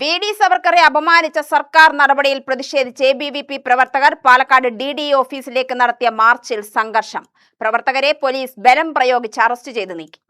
VD. സവർക്കറെ അപമാനിച്ച സർക്കാർ നടപടിയിൽ പ്രതിഷേധിച്ച് എ.ബി.വി.പി പ്രവർത്തകർ പാലക്കാട് ഡി.ഡി.ഇ ഓഫീസിലേക്ക് നടത്തിയ മാർച്ചിൽ സംഘർഷം. പ്രവർത്തകരെ പോലീസ് ബലം പ്രയോഗിച്ച് അറസ്റ്റ് ചെയ്ത് നീക്കി.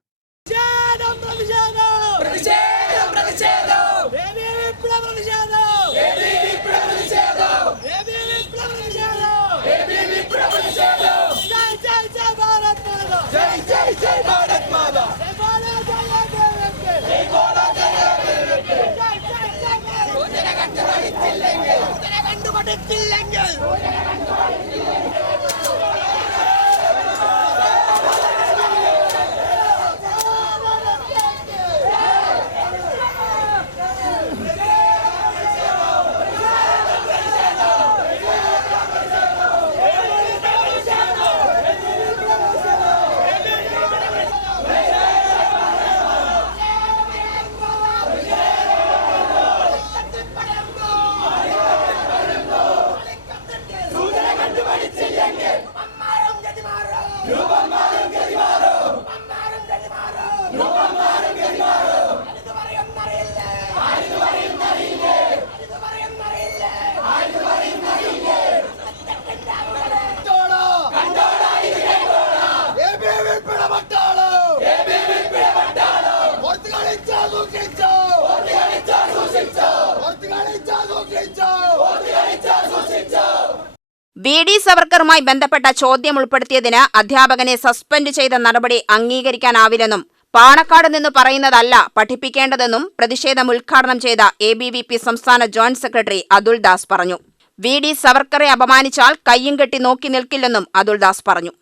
വി.ഡി. സവർക്കറുമായി ബന്ധപ്പെട്ട ചോദ്യം ഉൾപ്പെടുത്തിയതിന് അധ്യാപകനെ സസ്പെൻഡ് ചെയ്ത നടപടി അംഗീകരിക്കാനാവില്ലെന്നും പാണക്കാട് നിന്ന് പറയുന്നതല്ല പഠിപ്പിക്കേണ്ടതെന്നും പ്രതിഷേധം ഉദ്ഘാടനം ചെയ്ത എ.ബി.വി.പി സംസ്ഥാന ജോയിന്റ് സെക്രട്ടറി അതുൽ ദാസ് പറഞ്ഞു. വി.ഡി. സവർക്കറെ അപമാനിച്ചാൽ കയ്യും കെട്ടി നോക്കി നിൽക്കില്ലെന്നും അതുൽ ദാസ് പറഞ്ഞു.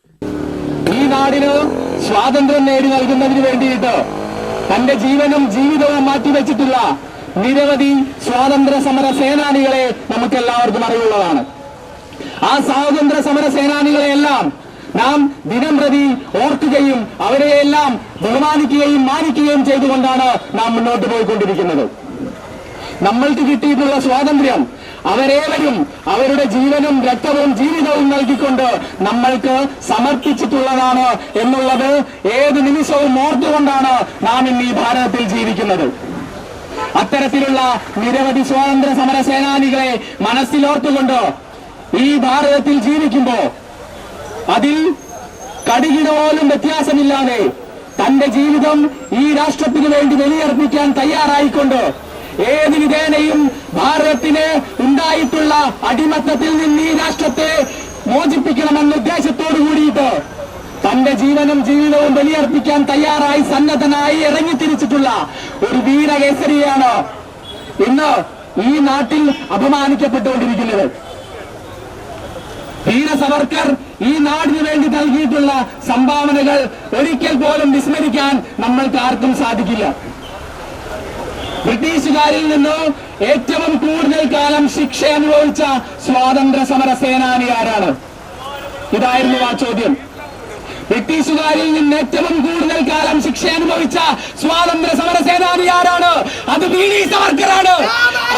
ഈ നാടിന് സ്വാതന്ത്ര്യം നേടി നൽകുന്നതിന് വേണ്ടിയിട്ട് തന്റെ ജീവനും ജീവിതവും മാറ്റിവെച്ചിട്ടുള്ള നിരവധി സ്വാതന്ത്ര്യ സമര സേനാനികളെ നമുക്കെല്ലാവർക്കും അറിവുള്ളതാണ്. ആ സ്വാതന്ത്ര്യ സമര സേനാനികളെയെല്ലാം നാം ദിനം പ്രതി ഓർക്കുകയും അവരെയെല്ലാം ബഹുമാനിക്കുകയും മാനിക്കുകയും ചെയ്തുകൊണ്ടാണ് നാം മുന്നോട്ട് പോയിക്കൊണ്ടിരിക്കുന്നത്. നമ്മൾക്ക് കിട്ടിയിട്ടുള്ള സ്വാതന്ത്ര്യം അവരേവരും അവരുടെ ജീവനും രക്തവും ജീവിതവും നൽകിക്കൊണ്ട് നമ്മൾക്ക് സമർപ്പിച്ചിട്ടുള്ളതാണ് എന്നുള്ളത് ഏത് നിമിഷവും ഓർത്തുകൊണ്ടാണ് നാം ഇന്ന് ഈ ഭാരതത്തിൽ ജീവിക്കുന്നത്. അത്തരത്തിലുള്ള നിരവധി സ്വാതന്ത്ര്യ സമര സേനാനികളെ മനസ്സിലോർത്തുകൊണ്ട് ഈ ഭാരതത്തിൽ ജീവിക്കുമ്പോ അതിൽ കടുകിട പോലും വ്യത്യാസമില്ലാതെ തന്റെ ജീവിതം ഈ രാഷ്ട്രത്തിന് വേണ്ടി ബലിയർപ്പിക്കാൻ തയ്യാറായിക്കൊണ്ട് ഏത് വിധേനയും ഭാരതത്തിന് ഉണ്ടായിട്ടുള്ള അടിമത്തത്തിൽ നിന്ന് ഈ രാഷ്ട്രത്തെ മോചിപ്പിക്കണമെന്ന ഉദ്ദേശത്തോടു കൂടിയിട്ട് തന്റെ ജീവനും ജീവിതവും ബലിയർപ്പിക്കാൻ തയ്യാറായി സന്നദ്ധനായി ഇറങ്ങിത്തിരിച്ചിട്ടുള്ള ഒരു വീരകേസരിയാണ് ഇന്ന് ഈ നാട്ടിൽ അപമാനിക്കപ്പെട്ടുകൊണ്ടിരിക്കുന്നത്. വീര സവർക്കർ ഈ നാടിനു വേണ്ടി നൽകിയിട്ടുള്ള സംഭാവനകൾ ഒരിക്കൽ പോലും വിസ്മരിക്കാൻ നമ്മൾക്ക് ആർക്കും സാധിക്കില്ല. ബ്രിട്ടീഷുകാരിൽ നിന്ന് ഏറ്റവും കൂടുതൽ കാലം ശിക്ഷ അനുഭവിച്ച സ്വാതന്ത്ര്യ സമര സേനാനി ആരാണ്? ഇതായിരുന്നു ആ ചോദ്യം. ബ്രിട്ടീഷുകാരിൽ നിന്ന് ഏറ്റവും കൂടുതൽ കാലം ശിക്ഷ അനുഭവിച്ച സ്വാതന്ത്ര്യ സമര സേനാനി ആരാണ്? അത് വി.ഡി. സവർക്കറാണ്.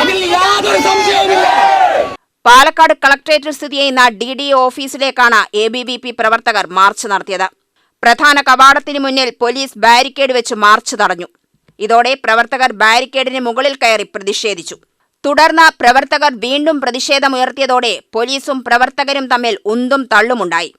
അതിൽ യാതൊരു സംശയവുമില്ല. പാലക്കാട് കളക്ടറേറ്റിൽ സ്ഥിതി ചെയ്യുന്ന ഡി.ഡി.ഇ ഓഫീസിലേക്കാണ് എ.ബി.വി.പി പ്രവർത്തകർ മാർച്ച് നടത്തിയത്. പ്രധാന കവാടത്തിന് മുന്നിൽ പോലീസ് ബാരിക്കേഡ് വെച്ച് മാർച്ച് തടഞ്ഞു. ഇതോടെ പ്രവർത്തകർ ബാരിക്കേഡിന് മുകളിൽ കയറി പ്രതിഷേധിച്ചു. തുടർന്ന് പ്രവർത്തകർ വീണ്ടും പ്രതിഷേധമുയർത്തിയതോടെ പോലീസും പ്രവർത്തകരും തമ്മിൽ ഉന്തും തള്ളുമുണ്ടായി.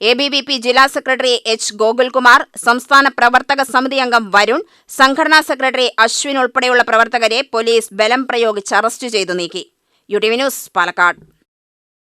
എ.ബി.വി.പി ജില്ലാ സെക്രട്ടറി എച്ച് ഗോകുൽകുമാർ, സംസ്ഥാന പ്രവർത്തക സമിതി അംഗം വരുൺ, സംഘടനാ സെക്രട്ടറി അശ്വിൻ ഉൾപ്പെടെയുള്ള പ്രവർത്തകരെ പോലീസ് ബലം പ്രയോഗിച്ച് അറസ്റ്റ് ചെയ്തു നീക്കി. യു.ടി.വി ന്യൂസ്, പാലക്കാട്.